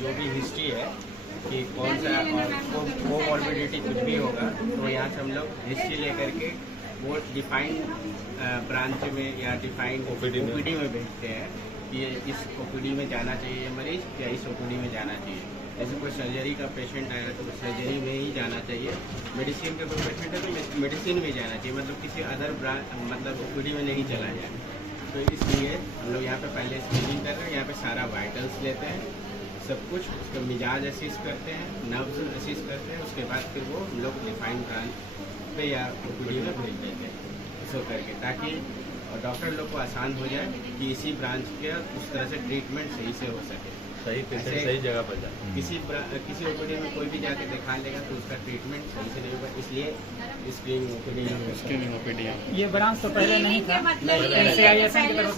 जो भी हिस्ट्री है कि कौन सा कोमॉर्बिडिटी कुछ भी होगा, तो यहाँ से हम लोग हिस्ट्री लेकर के वो डिफाइंड ब्रांच में या डिफाइंड ओपीडी में भेजते हैं कि इस ओपीडी में जाना चाहिए मरीज या इस ओपीडी में जाना चाहिए। जैसे कोई सर्जरी का पेशेंट आएगा तो सर्जरी में ही जाना चाहिए, मेडिसिन का कोई पेशेंट है तो मेडिसिन में जाना चाहिए, मतलब किसी अदर ब्रांच मतलब ओपीडी में नहीं चला जाए। तो इसलिए हम लोग यहाँ पे पहले स्क्रीनिंग कर रहे हैं, यहाँ पे सारा वाइटल्स लेते हैं सब कुछ, उसका मिजाज असिस्ट करते हैं, नर्व्स असिस्ट करते हैं, उसके बाद फिर वो हम लोग डिफाइंड ब्रांच पे या ओपीडी में भेज देते हैं इसको करके, ताकि डॉक्टर लोग को आसान हो जाए कि इसी ब्रांच के उस तरह से ट्रीटमेंट सही से हो सके, सही पेशेंट सही जगह पर जाए। किसी ओपीडी में कोई भी जाके दिखा लेगा तो उसका ट्रीटमेंट सही से नहीं होगा, इसलिए स्क्रीनिंग ओपीडी ये ब्रांच तो पहले नहीं था, NCISM की तरफ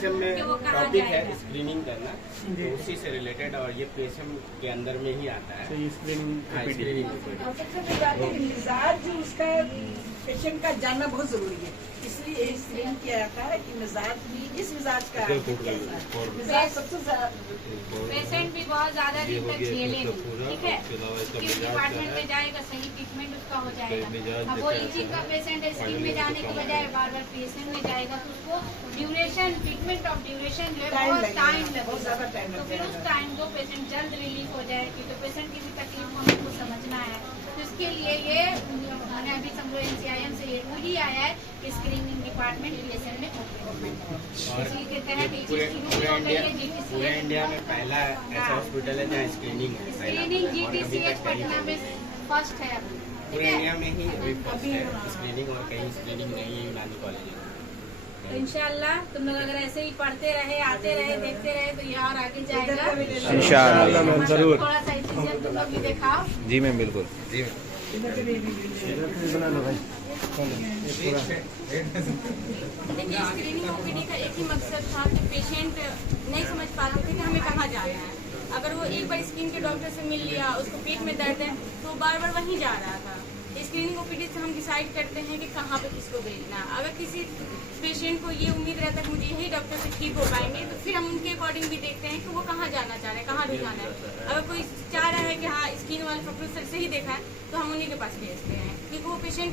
से में टॉपिक है स्क्रीनिंग करना, तो उसी से रिलेटेड और ये पेशेंट के अंदर में ही आता है स्क्रीनिंग। सबसे बड़ी बात है मिजाज जो उसका पेशेंट का जानना बहुत जरूरी है, इसलिए यही स्क्रीन किया जाता है कि मिजाज भी इस मिजाज का कैसा है। मिजाज सबसे पेशेंट भी बहुत ज्यादा दिन तक झेले नहीं, ठीक है, किस डिपार्टमेंट में जाएगा सही ट्रीटमेंट उसका हो जाएगा। अब वो लीचिंग का पेशेंट है, स्किन में जाने के बजाय बार बार पेशेंट में जाएगा तो उसको ड्यूरेशन ट्रीटमेंट ऑफ ड्यूरेशन जो है बहुत टाइम लगेगा, तो फिर उस टाइम को पेशेंट जल्द रिलीफ हो जाए कि तो पेशेंट की भी तकलीफ को हमको समझना है। तो इसके लिए ये मैंने अभी समझो NCIM से ये वही आया है कि स्क्रीनिंग डिपार्टमेंट PSN में इसी के तहत पूरे इंडिया में पहला ऐसा हॉस्पिटल है जहाँ स्क्रीनिंग है। स्क्रीनिंग GTCH पटना में फर्स्ट है अभी, पूरे इंडिया में ही अभी फर्स्ट है स्क्रीनिंग, और कहीं स्क्रीनिंग नहीं है यूनानी कॉलेज में। तो इंशाल्लाह तुम लोग अगर ऐसे ही पढ़ते रहे, आते रहे, देखते रहे तो ये और आगे जाएगा इंशाअल्लाह मैम, जरूर। थोड़ा सा चीजें तुम लोग भी दिखाओ। जी मैम, बिल्कुल जी। देखिए स्क्रीनिंग OPD का एक ही मकसद था कि पेशेंट नहीं समझ पा रहे थे कि हमें कहाँ जाना है। अगर वो एक बार स्किन के डॉक्टर से मिल लिया, उसको पेट में दर्द है तो बार बार वहीं जा रहा था। स्क्रीनिंग OPD से हम डिसाइड करते हैं कि कहाँ पे किसको भेजना। अगर किसी पेशेंट को ये उम्मीद रहता है कि मुझे यही डॉक्टर से ठीक हो पाएंगे, तो फिर हम उनके अकॉर्डिंग भी देखते हैं कि वो कहाँ जाना चाह रहे हैं, कहाँ रुझाना है। अगर कोई चाह रहा है कि हाँ स्किन वाले फकरूर सर से ही देखा है तो हम उन्हीं के पास भेजते हैं, क्योंकि वो पेशेंट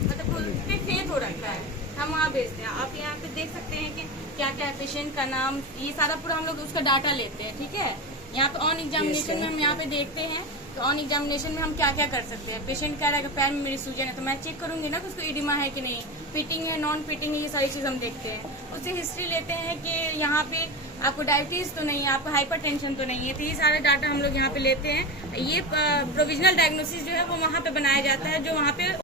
मतलब उन पे फेथ हो रखा है, हम वहाँ भेजते हैं। आप यहाँ पे देख सकते हैं कि क्या क्या है, पेशेंट का नाम, ये सारा पूरा हम लोग उसका डाटा लेते हैं, ठीक है। यहाँ पे ऑन एग्जामिनेशन में हम यहाँ पे देखते हैं तो ऑन एग्जामिनेशन में हम क्या क्या कर सकते हैं। पेशेंट कह रहा है कि पैर में मेरी सूजन है तो मैं चेक करूंगी ना कि उसको एडिमा है कि नहीं, फिटिंग है, नॉन फिटिंग है, ये सारी चीज़ हम देखते हैं। उससे हिस्ट्री लेते हैं कि यहाँ पे आपको डायबिटीज़ तो नहीं है, आपको हाइपरटेंशन तो नहीं है, तो ये सारा डाटा हम लोग यहाँ पे लेते हैं। ये प्रोविजनल डायग्नोसिस जो है वो वहाँ पे बनाया जाता है, जो वहाँ पे